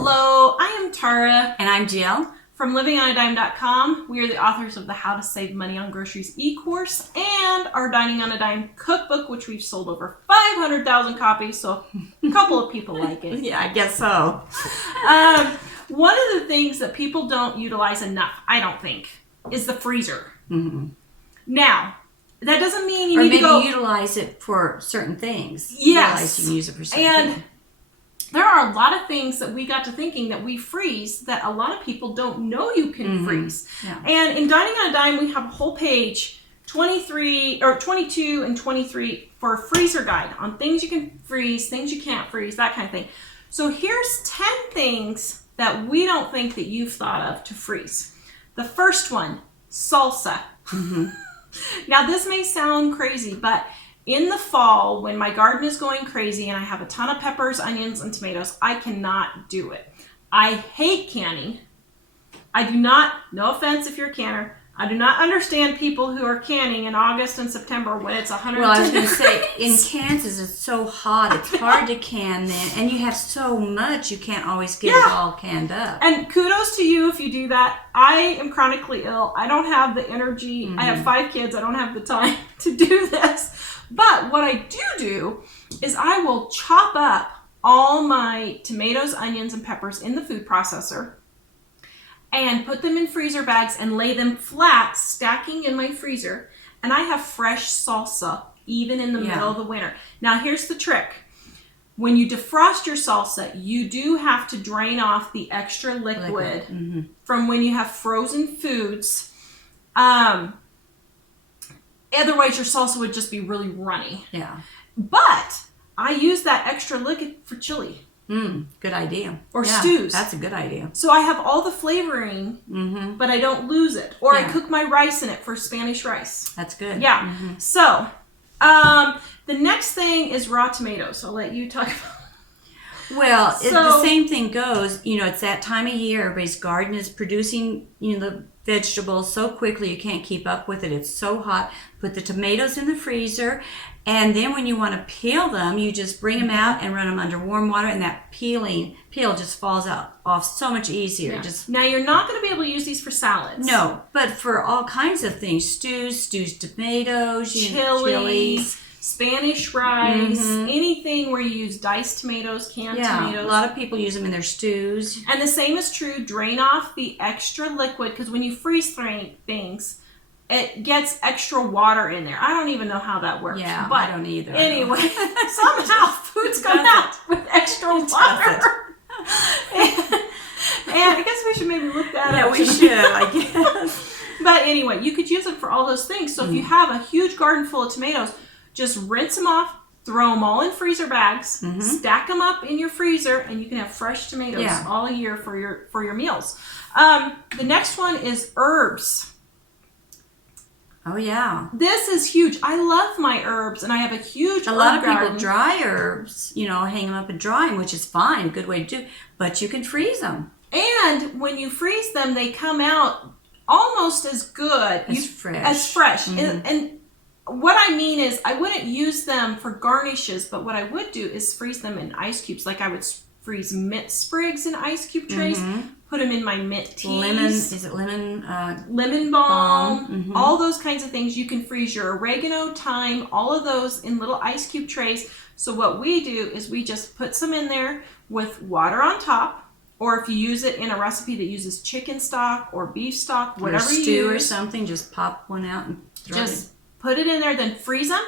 Hello, I am Tara. And I'm Jill. From livingonadime.com. We are the authors of the How to Save Money on Groceries e-course and our Dining on a Dime cookbook, which we've sold over 500,000 copies, so a couple of people like it. Yeah, I guess so. One of the things that people don't utilize enough, I don't think, is the freezer. Mm-hmm. Now, that doesn't mean you or need to go... maybe utilize it for certain things. Yes. Realize you can use it for certain things. There are a lot of things that we got to thinking that we freeze that a lot of people don't know you can freeze. Yeah. And in Dining on a Dime, we have a whole page, 22 and 23, for a freezer guide on things you can freeze, things you can't freeze, that kind of thing. So here's 10 things that we don't think that you've thought of to freeze. The first one, salsa. Mm-hmm. Now this may sound crazy, but in the fall, when my garden is going crazy and I have a ton of peppers, onions, and tomatoes, I cannot do it. I hate canning. I do not, no offense if you're a canner, I do not understand people who are canning in August and September when it's 110 Well, I was going to degrees. say, in Kansas, it's so hot, it's hard to can then, and you have so much, you can't always get it all canned up. And kudos to you if you do that. I am chronically ill. I don't have the energy. I have 5 kids. I don't have the time to do this. But what I do is I will chop up all my tomatoes, onions, and peppers in the food processor and put them in freezer bags and lay them flat, stacking in my freezer. And I have fresh salsa even in the middle of the winter. Now here's the trick. When you defrost your salsa, you do have to drain off the extra liquid from when you have frozen foods. Otherwise, your salsa would just be really runny. Yeah. But I use that extra liquid for chili. Good idea. Or stews. That's a good idea. So I have all the flavoring, but I don't lose it. Or I cook my rice in it for Spanish rice. That's good. Yeah. So the next thing is raw tomatoes. I'll let you talk about. Well, the same thing goes, it's that time of year, everybody's garden is producing, the vegetables so quickly you can't keep up with it. It's so hot. Put the tomatoes in the freezer, and then when you want to peel them, you just bring them out and run them under warm water, and that peel just falls off so much easier. Yeah. Now, you're not going to be able to use these for salads. No, but for all kinds of things, stews, tomatoes, chilies, Spanish rice, anything where you use diced tomatoes, canned tomatoes. A lot of people use them in their stews. And the same is true, drain off the extra liquid, because when you freeze things, it gets extra water in there. I don't even know how that works. Yeah, but I don't either. Anyway, somehow foods come out with extra water. And I guess we should maybe look that up. Yeah, we should, I guess. But anyway, you could use it for all those things. So if you have a huge garden full of tomatoes, just rinse them off, throw them all in freezer bags, stack them up in your freezer, and you can have fresh tomatoes all year for your meals. The next one is herbs. Oh, yeah. This is huge. I love my herbs, and I have a huge herb lot of garden. people dry herbs, hang them up and dry them, which is fine, a good way to do, but you can freeze them. And when you freeze them, they come out almost as good. As fresh. And what I mean is, I wouldn't use them for garnishes, but what I would do is freeze them in ice cubes. Like I would freeze mint sprigs in ice cube trays, put them in my mint teas. Lemon balm, all those kinds of things. You can freeze your oregano, thyme, all of those in little ice cube trays. So what we do is we just put some in there with water on top, or if you use it in a recipe that uses chicken stock or beef stock, whatever you use. Stew or something, just pop one out and throw it in. Put it in there, then freeze them,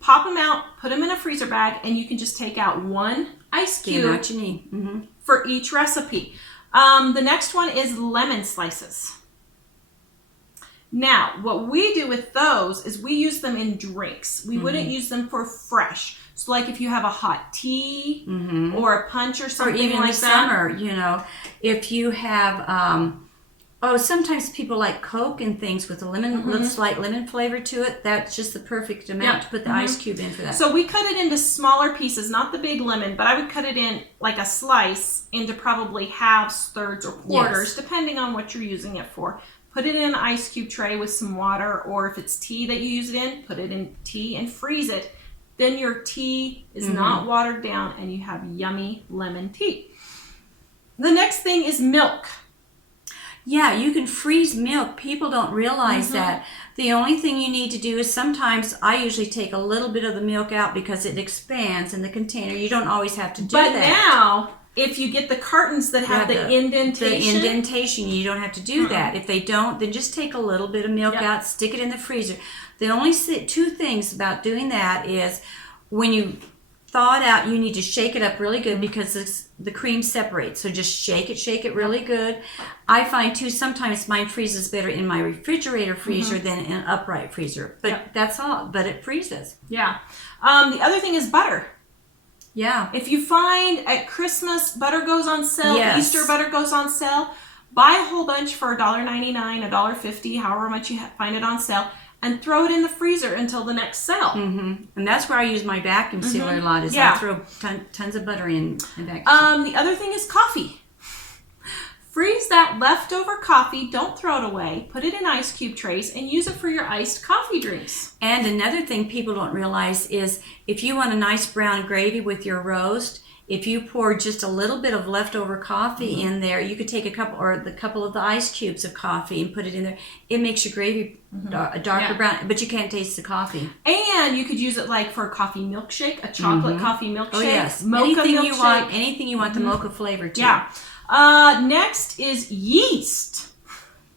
pop them out, put them in a freezer bag, and you can just take out one ice cube what you need. for each recipe. The next one is lemon slices. Now, what we do with those is we use them in drinks. We wouldn't use them for fresh. So like if you have a hot tea or a punch or something like that. Or even in summer, if you have... sometimes people like Coke and things with a little slight lemon flavor to it. That's just the perfect amount to put the ice cube in for that. So we cut it into smaller pieces, not the big lemon, but I would cut it in like a slice into probably halves, thirds, or quarters, depending on what you're using it for. Put it in an ice cube tray with some water, or if it's tea that you use it in, put it in tea and freeze it. Then your tea is not watered down and you have yummy lemon tea. The next thing is milk. Yeah, you can freeze milk. People don't realize that. The only thing you need to do is sometimes I usually take a little bit of the milk out because it expands in the container. You don't always have to do that. But now, if you get the cartons that have the indentation, you don't have to do that. If they don't, then just take a little bit of milk out, stick it in the freezer. The only two things about doing that is when you thaw it out, you need to shake it up really good because the cream separates. So just shake it really good. I find too sometimes mine freezes better in my refrigerator freezer than in an upright freezer. But that's all. But it freezes. Yeah. The other thing is butter. Yeah. If you find at Christmas butter goes on sale, Easter butter goes on sale, buy a whole bunch for $1.99, $1.50, however much you find it on sale, and throw it in the freezer until the next sale. And that's where I use my vacuum sealer a lot. Is I throw tons of butter in vacuum. The other thing is coffee. Freeze that leftover coffee. Don't throw it away. Put it in ice cube trays and use it for your iced coffee drinks. And another thing people don't realize is if you want a nice brown gravy with your roast, if you pour just a little bit of leftover coffee in there, you could take a couple of the ice cubes of coffee and put it in there. It makes your gravy a darker brown, but you can't taste the coffee. And you could use it like for a coffee milkshake, a chocolate coffee milkshake. Oh yes, mocha anything you want the mocha flavor to. Yeah. Next is yeast.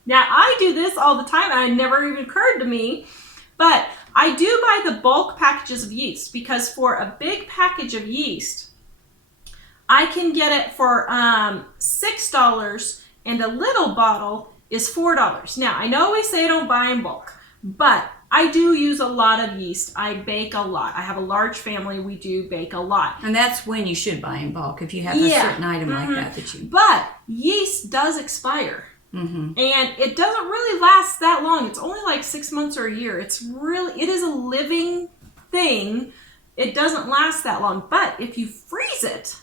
Now I do this all the time, and it never even occurred to me, but I do buy the bulk packages of yeast because for a big package of yeast, I can get it for $6, and a little bottle is $4. Now, I know we say don't buy in bulk, but I do use a lot of yeast. I bake a lot. I have a large family. We do bake a lot. And that's when you should buy in bulk if you have a certain item like that you... But yeast does expire. And it doesn't really last that long. It's only like 6 months or a year. It is a living thing. It doesn't last that long. But if you freeze it,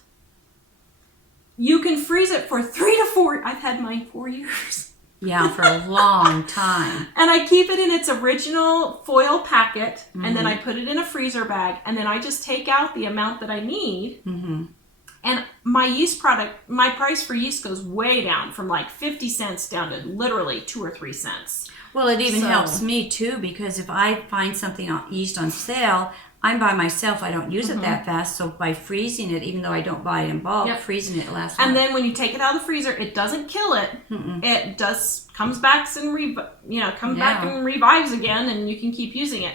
you can freeze it for 3 to 4. I've had mine 4 years. Yeah, for a long time. And I keep it in its original foil packet, and then I put it in a freezer bag, and then I just take out the amount that I need. And my yeast product, my price for yeast goes way down from like 50 cents down to literally 2 or 3 cents. Well, it even helps me too, because if I find something on yeast on sale, I'm by myself. I don't use it that fast. So by freezing it, even though I don't buy it in bulk, freezing it lasts. And then when you take it out of the freezer, it doesn't kill it. It comes back and revives again, and you can keep using it.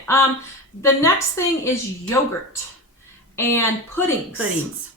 The next thing is yogurt and puddings.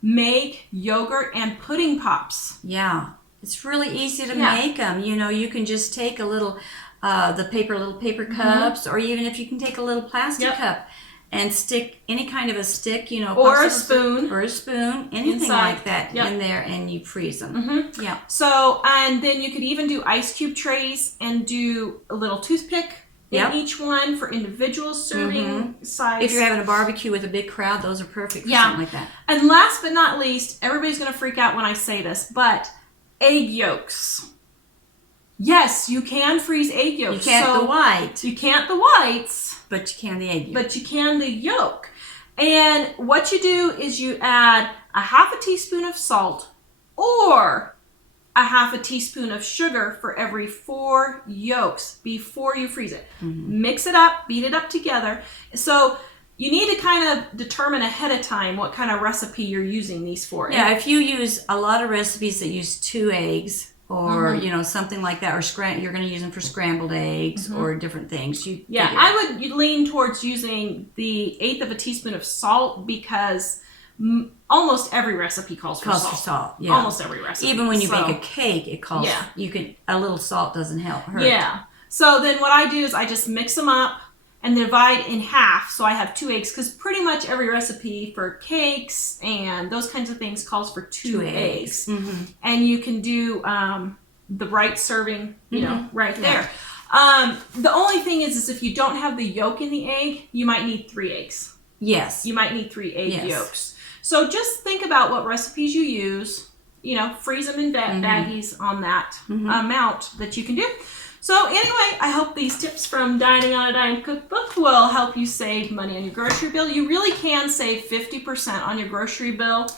Make yogurt and pudding pops. Yeah, it's really easy to make them. You know, you can just take a little little paper cups, or even if you can take a little plastic cup and stick any kind of a stick, or a spoon, anything inside. like that in there, and you freeze them. Yeah. So, and then you could even do ice cube trays and do a little toothpick in each one for individual serving size. If you're having a barbecue with a big crowd, those are perfect for something like that. And last but not least, everybody's going to freak out when I say this, but egg yolks. Yes, you can freeze egg yolks. You can't the white. You can't the whites. But you can the egg yolk. But you can the yolk. And what you do is you add a half a teaspoon of salt or a half a teaspoon of sugar for every 4 yolks before you freeze it. Mix it up, beat it up together. So you need to kind of determine ahead of time what kind of recipe you're using these for. Yeah, if you use a lot of recipes that use 2 eggs, or something like that, or you're going to use them for scrambled eggs or different things. I would lean towards using the 1/8 of a teaspoon of salt because almost every recipe calls for salt. Yeah. Almost every recipe. Even when you bake a cake, it calls. A little salt doesn't hurt. Yeah. So then what I do is I just mix them up and divide in half. So I have 2 eggs, because pretty much every recipe for cakes and those kinds of things calls for 2 eggs. And you can do the right serving, right there. The only thing is if you don't have the yolk in the egg, you might need 3 eggs. Yes. You might need 3 egg yolks. So just think about what recipes you use, freeze them in baggies on that amount that you can do. So anyway, I hope these tips from Dining on a Dime Cookbook will help you save money on your grocery bill. You really can save 50% on your grocery bill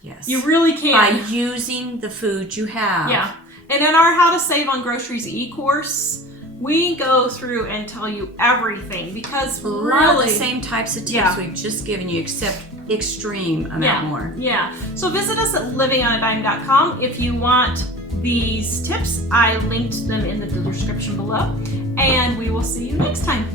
Yes. You really can. By using the food you have. Yeah. And in our How to Save on Groceries e-course, we go through and tell you everything because A lot of the really, same types of tips Yeah. we've just given you, except extreme amount more. Yeah. So visit us at livingonadime.com if you want these tips. I linked them in the description below. And we will see you next time.